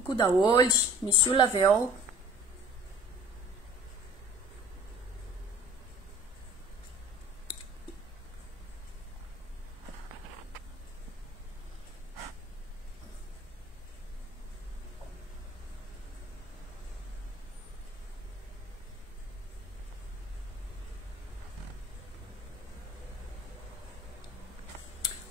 Coucou daholo, misy olona avy ao.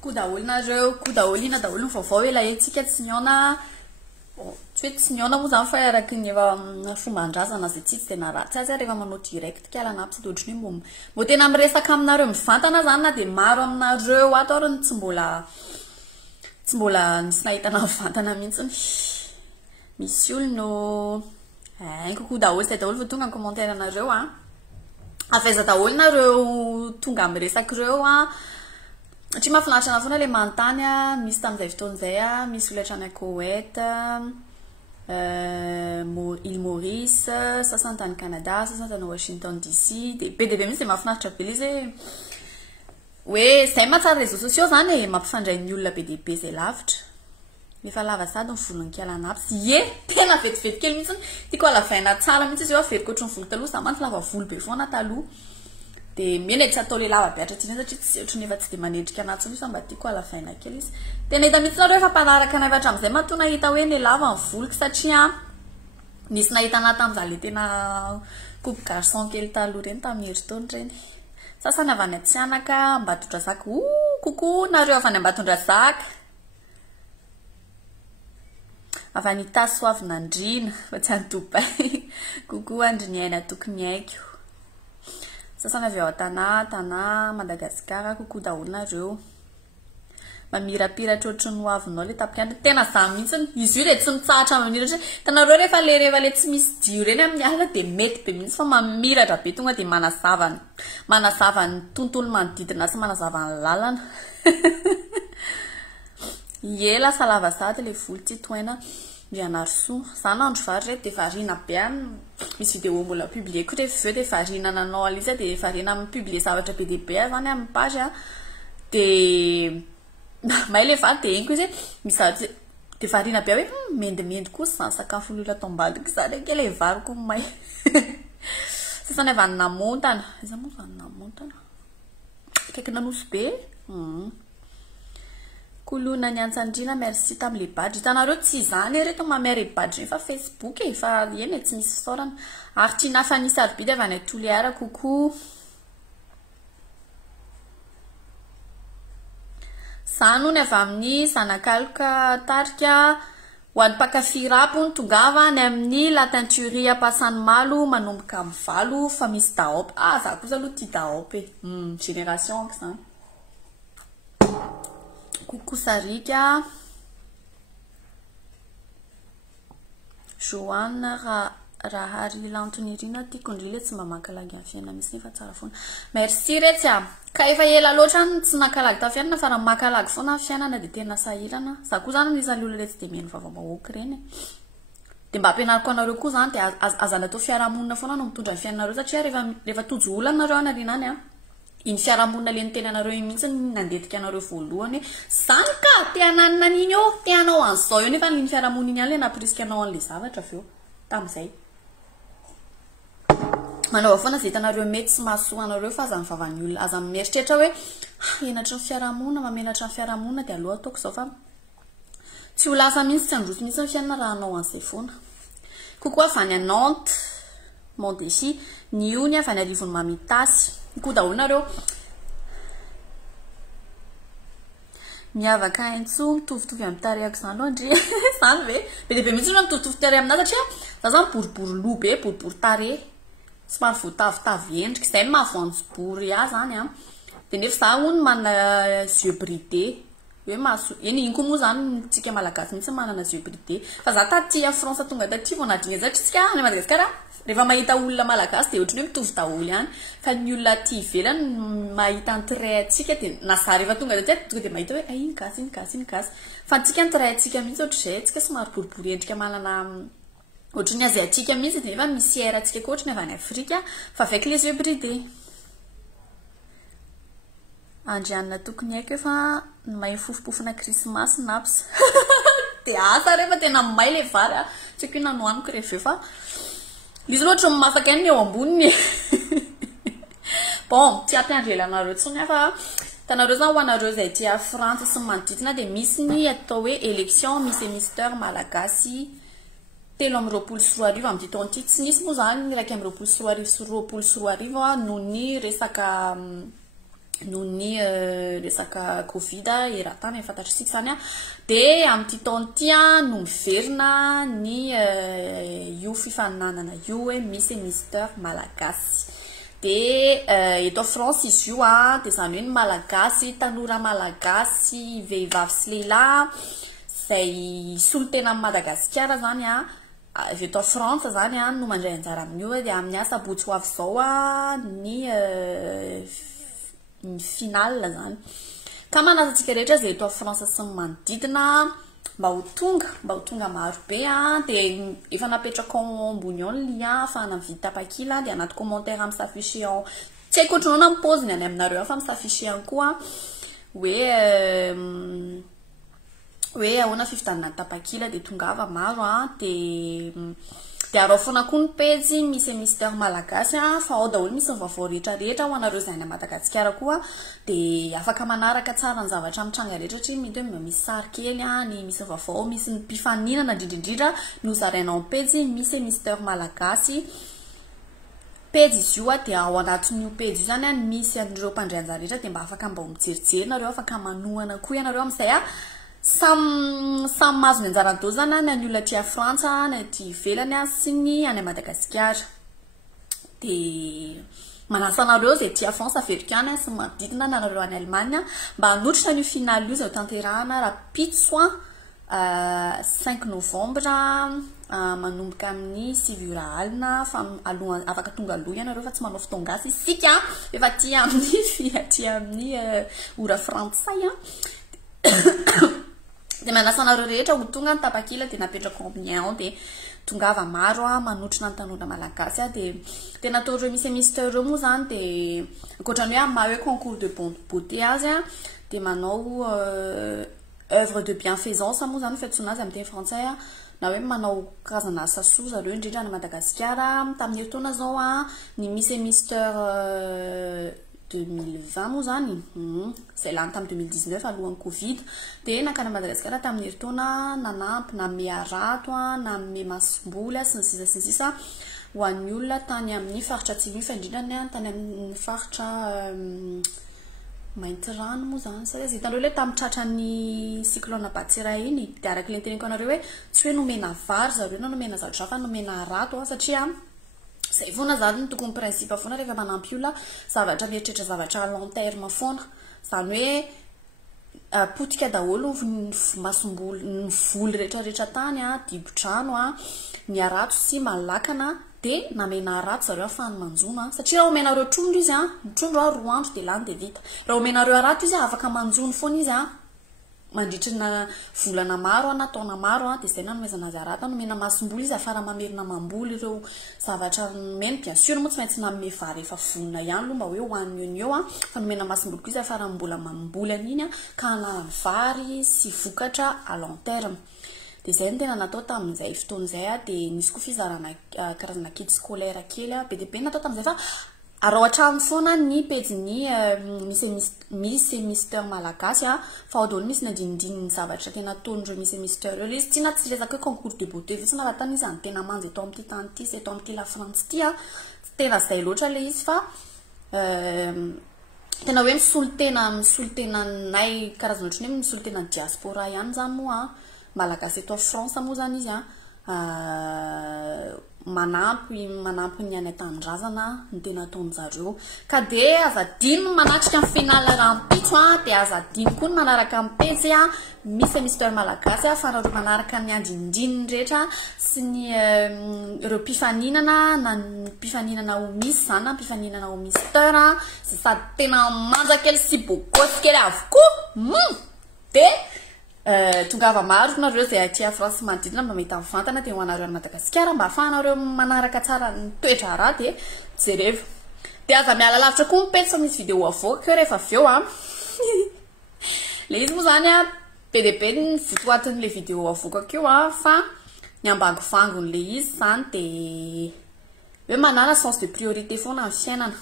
Coucou daholo nareo, coucou daholo ina daholo ny vaovao elahentsika tsy niona. Tsy hoe tsy niona moa zany fa araky ny fomban-drazana zay tsy tena ratsy azy rehefa manao direct kalanapsy dia ohatrany hoe mbo tena miresaka aminareo mivantana zany na dia maro aminareo ato ary tsy mbola nisy nahitana mivantana mihitsiny. Misy olona coucou daholo zay daholo vao tonga ny commentaire anareo a. Avaiza daholo nareo tonga miresaka ireo a. Tsy mahafinaritra na foana le manontany a, misy tamin'izay fotoan'izay a, misy olatra any Koweït, Île Maurice, sasany tany Canada, sasany tany Washington DC, dia be dia be mihitsy dia mahafinaritra be izy hoe izay mahatsara réseaux sociaux zany e, mampifandray ny olona be dia be izay lavitra. Efa lava sady ny volon'ny kialanapsy. Tena vetivety kely mihitsy tiako alavaina tsara mihitsy izy eo averiko ohatry ny volo taloha, za mantsy lava volo be foana taloha. Dia mena tsy atao le lava beatra tsy satria tsy ohatry nefa tsy dia manendrika anazy tsony fa mba tiako alavaina kely izy. Tena hita mihitsy nareo efa mpanaraka anay hatramin'izay mahatona hita hoe le lava ny voloko satria nisy nahita anahy tamin'izaho le tena coupe garçon kely taloha ireny tamin'ny herintaona ireny. Sasany avy any Atsianaka, Ambatondrazaka. Coucou nareo avy any Ambatondrazaka. Avy any Tasoavinandriana fa tsy any Dubai. Coucou Andriniaina tokony haiko. Sasana avy ao Tana, Madagasikara, coucou daholo nareo. Mamirapiratra ohatry ny hoavinao le tapikandro. Tena za mihitsy izy io dia tsy mitsahatra mamiratra. Tanareo rehefa le tsy misy dio reny amin'ny alina dia mety be mihitsy fa mamiratra be tonga dia manazava ny tontolo manodidina sy manazava ny lalana. Lasa lava sady le volo tsy toaina. Mianarso zany andro vary reto dia variana be misy vidéo mbola publier koa rehefa dia variana nanao aliza dia variana amin'ny publier zavatra be dia be zany amin'ny page dia mahay le vary dia iny koa izy misy dia variana be hoe mendimendy kosa zany sakafo olona atao ambadika zany ke le vary koa may. Sasany avy any Namontana, iza moa avy any Namontana kaiky Nanosy be. Kolona ny Antsandrina, merci tamin'le badge. Hitanareo tsy izany reto mamere badge fa Facebook e, fa eny tsy misy sorana. Artina Fanny Arbidy avy any Toliara, coucou. Sanony avy amin'ny Zanakaloka Tarika, ho an'ny mpakafy rapo ny tongava ny amin'ny La Teinturia Pasanimalo manomboka amin'ny valo fa misy dahope. Za kosa aloha tia dahope e. Génération zany. Coucou Sarika. Joanne Rahari Lantonirina tiako indrindra tsy mba mankalagy amin'ny fiainana mihitsy nefa tsara foana. Merci retsy ka efa ela loatra tsy nankalagy ta fiainana fa raha mankalagy foana amin'ny fiainana dia tena sahirana. Za koa zany isan'ny olona rehetra dia mihaino vaovao-bahoaka ireny. Dia mba ampianariko anareo koa zany dia azana atao fiarahamonina foana no mitondra ny fiainanareo satria rehefa tojo olana nareo any arinany iny fiarahamonina le niteny anareo iny mihitsy nandetika anareo voalohany zany ka te hananina an'iny eo te hanao an'izao eo nefa ny fiarahamonina iny ihany le napirisika anao an'le zavatra avy eo tamin'izay. Manao foana izay hitanareo mety sy mahasoa anareo fa aza mivavany olona aza mieritreritra hoe enatra ny fiarahamonina mamenatra ny fiarahamonina dia aloha ataoko izao fa tsy ho lasa mihitsy tsy androso mihitsy ny fiainana raha hanao an'izay foana. Kokoa avy any Nantes, Mondéchy, Niony avy any Arivon'ny Mamitasy. Coucou daholo nareo. Miavaka haintso mitovitovy amin'ny tarehako zany andry zany ve be dia be mihitsy no mitovitovy tarehy aminazy satria za zany boribory loha be boribory tarehy somary voatavitavy endrika izay mahavoanjobory zany dia nefa za hono manana yeux bridés hoe iny koa moa zany tsika malagasy mihitsy manana yeux bridés fa za taty a France tonga taty vao nadinga satria tsika any Madagasikara rehefa mahita olona malagasy dia ohatrany hoe mitovy daholo ihany fa ny olona aty ivelany mahita ny trait atsika dia na za rehefa tonga taty tonga dia mahita hoe iny gasy fa antsika ny trait atsika mihitsy ohatr'izay tsika somary boribory endrika manana ohatrany aziatika mihitsy dia nefa misy air atsika koa ohatrany avy any Afrika fa avec les yeux bridés. Andrianina tokony haiko efa mahay fofopofona krismasy napsa dia asa rehefa tena may le vary tsy haiko inona nohaniko rehefa fa izy loatra mafaka ny eo amboniny bon tsy ampiandrelanareo tsony fa tanareo zany ho anareo izay tia Frantsa sy manodidina dia misy ny atao hoe élection Miss et Mister malagasy 3 amty taonty tsy nisy moa zany 2 noho ny resaka covid eratany fantatrisika zany dia amty taonty no miverina ny io fifaninanana io hoe Miss et Mister malagasy dia eto France izy io dia zany hoe ny malagasy tanora malagasy vehivavy sy lehilahy izay solotena amin'ny Madagasikara zany avy eto France zany no mandray anjara amin'io dia amin'ny sabotsy ho avy zao ny finale zany ka manasa antsika rehetra zay eto France sy ny manodidina mba ho tonga maro be dia efa napetraka ambony ao ny lien fa navidy tapakila dia anaty commentaire amin'ny s'afficher en tsy haiko ohatranao na mipoziny any aminareo fa s'afficher ihany koa hoe ahoana fividianana tapakila dia tongava maro dia arao koa ny page Miss et Mister malagasy fa ao daholo misy ny vaovao rehetrarehetra ho anareo izay any Madagasikara koa dia afaka manaraka tsara ny zavatra mitranga rehetra satria mety hoe misy sary kely ny misy vaovao misy ny mpifaninana indrindrindrindra no zarainao page Miss et Mister malagasy page izy io dia ao anatin'io page io zany misy an'ireo mpandray anjara rehetra dia mba afaka mba ho mijerijery nareo afaka manohana koa ianareo amin'izay samy mahazo ny anjarantao zany ny olona tia Frantsa ny tia ivelany sy ny any Madagasikara dia manasa anareo izay tia France africaine sy manodidina nareo any Allemagne mba hanotritra ny finaly io izay ho tanterahana rapitso 5 novembre manomboka amin'ny 7 alina fa afaka tonga aloha ianareo fa tsy manao fotoangasy isika efa tia amin'ny ora frantsay dia manasa anareo rehetra ho tonga ny tapakila dia napetraka ambony ao dia tongava maro manotrina ny tanora malagasy dia tena ataoreo Miss et Mister ireo moa zany dia ankoatrany hoe maha hoe concours de beauté azy dia manao œuvre de bienfaisance moa zany fiantsoana azy amin'ny teny frantsay na hoe manao karazana asa soa zareo indrindra any Madagasikara tamin'ny herintaona zao ny Miss et Mister 2020 moa zany izay lany tamin'ny 2019 alohan'ny covid dia nakany Madagasikara tamin'ny herintaona nanampy nanome arato nanome masom-boly sy ny sisa ho an'ny olona tany amin'ny faritra atsimo indrindrany tany amin'ny faritra mainty rano moa zany satria hitanareo le tamin'ny tratran'ny cyclone Batsira iny dia araka le teneniko anareo hoe tsy hoe nomena vary zareo na nomena zavatra fa nomena arato satria zay foana zany ny tokony principe foana rehefa manampy olona zavatra mieritreritra zavatra long terme foana zany hoe potika daholo masom-boly ny voly rehetrarehetra tany dibo-trano ny arato sy malakana dia namena arato zareo afahany manjono satria raha omenareo trondro izy ny trondro 2 andro dia lany dia vita raha omenareo arato izy afaka manjono foana izy mandritrina volana maro na taona maro dia zay nanomezana azy arato nomena masom-boly izy afara mamerina mamboly ireo zavatra nomena bien sûr moa tsy maintsy nanome vary efa vonona ihany aloha mba hoe hoaniny eo fa nomena masom-boly koa izy afara mbola mamboly an'iny ka hanarany vary sy vokatra à long terme dia zay no tena natao tamin'izay fotoan'izay dia nisy koa fizarana karazana kit scolaire kely be dia be natao tamin'izay fa arao hatrany foana ny pejiny Miss et Mister malagasy fa ao daholo misy ny andinindininy zavatra tena ataon'ireo Miss et Mister ireo izy tsy na tsy resaka hoe concours de beauté fotsiny raha tany izy any tena manja eto amin'ity tany ity sy eto amin'ity la France ity tena zay loatra le izy fa tena hoe misolo-tena nay karazana ohatrany hoe misolo-tena diaspora ihany zany moa malagasy eto France moa zany izy manampy ny any an-tanindrazana ny tena ataon'zareo ka dia azadino manatrika amin'ny finale rampitso dia azadino koa ny manaraka amin'ny page Miss et Mister malagasy fa nareo manaraka ny andindininy rehetra sy ny ireo mpifaninana na mpifaninana ho Miss zany mpifaninana ho Mister sy sady tena manja kely sy bokosy kely avokoa dia tongava maro nareo izay aty France manodidina mba mety mivantana dia ho anareo any Madagasikara mba ahafahanareo manaraka tsara ny toetra raha dia jereva dia aza miala lavitra koa mipety fa misy vidéo avoaka rehefa avy eo le izy moa zany be dia be ny votoatin'ilay vidéo avoaka akeo fa ny ambangivangon'ilay izy zany dia hoe manana sens de priorité foana amin'ny fiainana.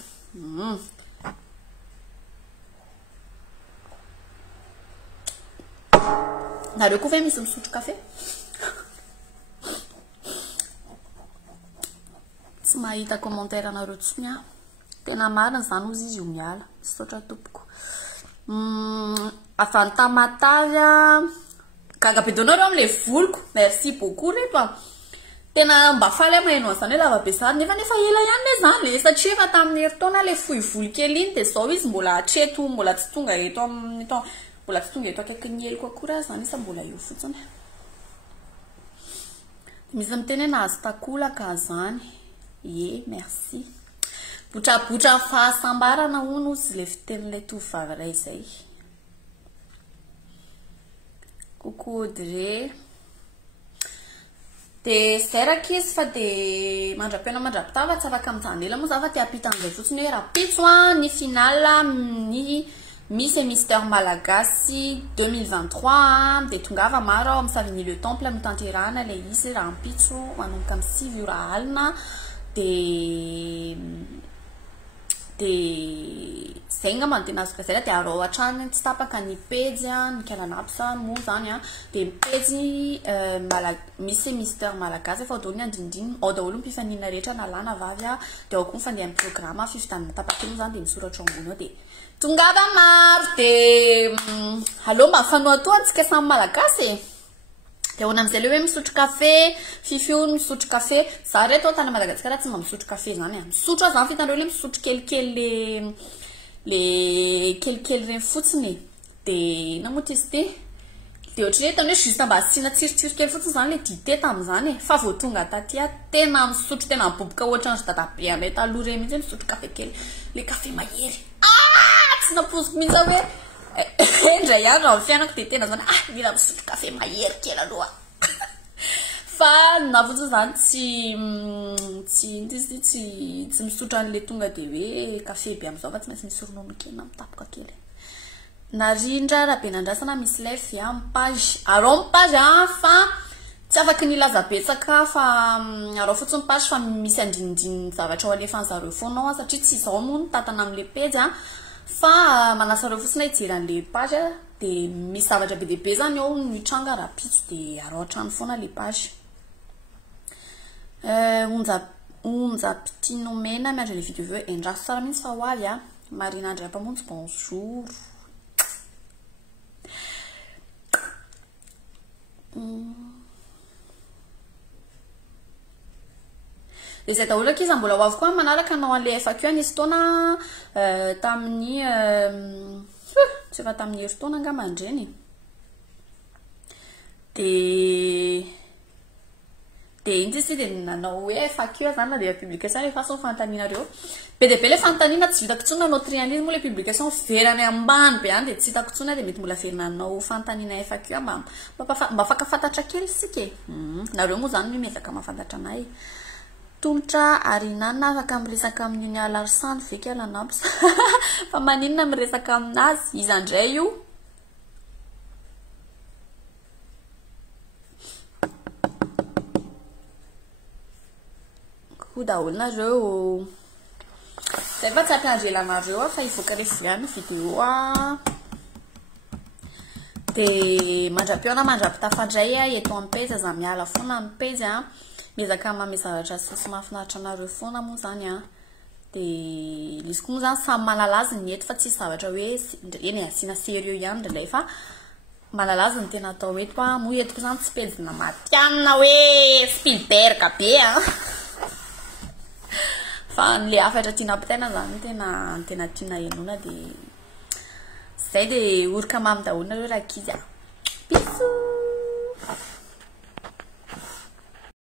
Nareo koa ve misy misotro kafe? Tsy mahita commentaire anareo tsony aho. Tena marina zany ozy izy io miala. Misaotra tompoko. Afany tamatavy gagabedonareo amin'ilay voloko. Merci beaucoup reto a. Tena mba faly maheno zany hoe lavabe sary nefa ela ihany le zany satria efa tamin'ny herintaona le fohy volo kely iny dia zao izy mbola hatreto, mbola tsy tonga eto amin'ny mbola tsy tonga eto akaikin'ny heliko akory zany isa mbola eo fotsiny. Misy miteny nahazo takolaka zany. Merci. Botrabotra fahasambarana hono ozy le fitenin'ilay tovovavy iray izay. Coucou Audrey. Dia zay rakizy fa dia mandrapitava tsy afaka mijanela moa za fa te apita an'izay fotsiny hoe rapitso ny finale ny Miss et Mister Malagasy 2023 dia tongava maro ao amin'ny Savigny le Temple mitanterahana ilay izy raha ampitso manomboka amin'ny 6 ora alina dia zay nga mantena azo zay dia arao hatrany tsy tapaka ny pejy ny kalanapsa moa zany dia pejy Miss et Mister Malagasy efa daholo ny andrindriny ao daholo mpifanina rehetra na lana vavy dia ao koa mifandehan'ny programma fivitanana tapaka iny zany dia misoratra ambony ao dia tongava maro dia allo mba fanoa toa antsika samy malagasy dia hoana amin'izay le hoe misotro kafe fifio misotro kafe za reto tany Madagasikara tsy mba misotro kafe zany misotro zany fitanareo le misotro kelikely le kelikely reny fotsiny dia namoa izy ty dia ohatry hoe tany hoe juste mba asiana tsirotsiro kely fotsiny zany le dité tamin'izany fa vao tonga taty tena misotro tena miboboka ohatran'ny dadabe anay taloha reny mihitsy misotro kafe kely le kafe mahery tsy napoziko mihitsy hoe indray andro amin'ny fiainako dia tena zany mila misotro kafe mahery kely aloha fa navotsy zany tsy misotro an'le tonga dia hoe kafe be amin'izao fa tsy maintsy misy ronono kely na mitapoka kely narindra raha be nandrasana misy lefy amin'ny page arao amin'ny page fa tsy afaka nilaza betsaka fa arao fotsiny page fa misy andrinindriny zavatra ho alefan'zareo foana satria tsy izao moa ny tatana amin'le page fa manasareo fotsiny hijery an'le page dia misy zavatra be dia be zany ao mitranga rapitso dia arao hatrany foana le page. Onja pitinomena miandry le vidéo veo endraso tsara mihitsy fa ho avy Marina Andray Mpamonjy bonjour. Dia zay daholo akiza mbola ho avy koa manaraka anao an'le FAQ nisy taona tamin'ny tsy efa tamin'ny herintaona angamba andreny dia iny izy dia nanao hoe FAQ zany na dia publication rehefa son fantaninareo be dia be le fantanina tsy vitako tsony nanao trian'iny moa le publication verany ambany be any dia tsy hitako tsony dia mety mbola verina nanao fantanina FAQ mba afaka fantatra kely isika nareo moa zany miezaka mahafantatra anay tongotra arinana afaka miresaka amin'ny alarsany veka alanapsa fa maninona miresaka aminazy izy andray io koa daholo nareo zay fa tsy ampiandrelanareo fa ivoaka rehefa ihany vidéo dia mandrapiona mandrapitafandray eto amin'ny page za miala foana amin'ny page miezaka mamy zavatra sy mahafinaritra anareo foana moa zany dia izy koa moa zany samy manalazy ny eto fa tsy zavatra hoe eny asiana sérieux ihany ndraindray fa manalazy ny tena atao eto moa etiko zany tsy pejina matianina hoe Spielberg be fa nle afatra tiana ampitaina zany tena tiana henona dia zay dia orika mamy daholo nareo raha kizy